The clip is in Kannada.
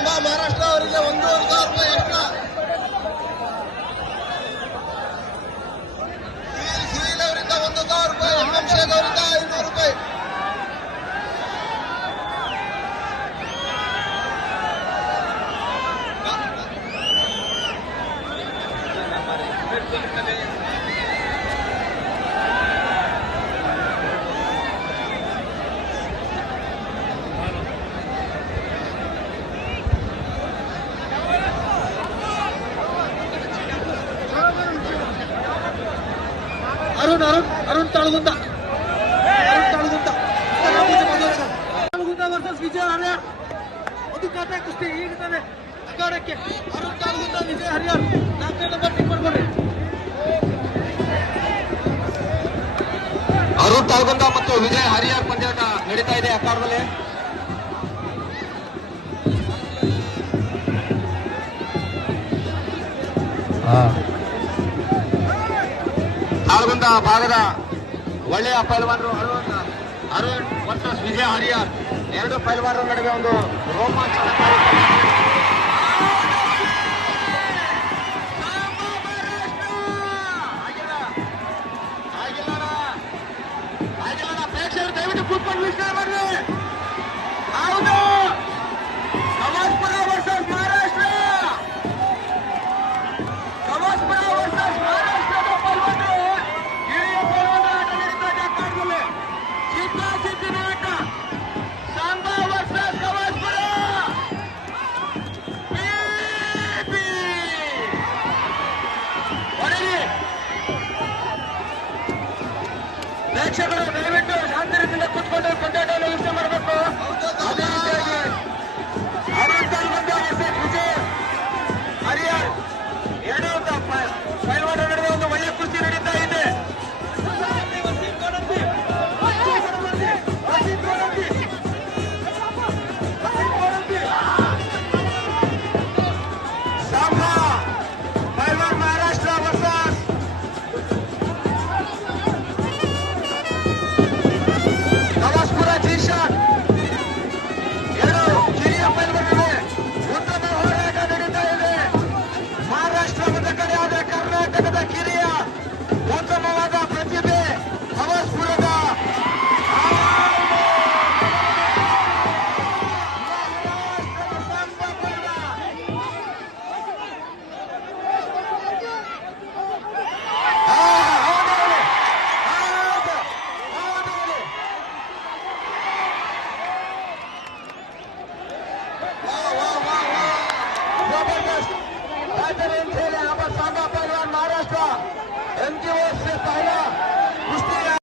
ಮಹಾರಾಷ್ಟ್ರ ಅವರಿಗೆ 1,500 ರೂಪಾಯಿ ಎಕ್ಸ್ಟ್ರಾ. ಸುನೀಲ್ ಅವರಿಂದ 1,000 ರೂಪಾಯಿ, ಅಭಿಷೇಕ್ ಅವರಿಂದ 500 ರೂಪಾಯಿ. ಅರುಣ್ ತಾಳಗುಂದ ವರ್ಸಸ್ ವಿಜಯ ಹರಿಯಾರ್. ಒಂದು ಖಾತೆ ಕುಸ್ತಿ ಈಗಿದ್ದಾರೆ ಅಖಾಡಕ್ಕೆ. ಅರುಣ್ ತಾಳಗುಂದ, ವಿಜಯ ಹರಿಯಾರ್. 4ನೇ ನಂಬರ್ ಟಿಕ್ ಮಾಡ್ಕೊಡ್ರಿ. ಅರುಣ್ ತಾಳಗುಂದ ಮತ್ತು ವಿಜಯ್ ಹರಿಯಾರ್ ಪಂದ್ಯಾಟ ನಡೀತಾ ಇದೆ ಅಖಾಡದಲ್ಲಿ. ತಾಳಗುಂದ ಭಾಗದ ಒಳ್ಳೆಯ ಪೈಲ್ವಾನರು ಅರುಣ್ ವರ್ಸಸ್ ವಿಜಯ ಹರಿಯಾರ್. ಎರಡು ಪೈಲ್ವಾನರ ನಡುವೆ ಒಂದು ರೋಮಾಂಚನಕಾರಿ ಪ್ರೇಕ್ಷಕರು ದಯವಿಟ್ಟು ಕೂತ್ಕೊಂಡು ವೀಕ್ಷಣೆ ಮಾಡಿ.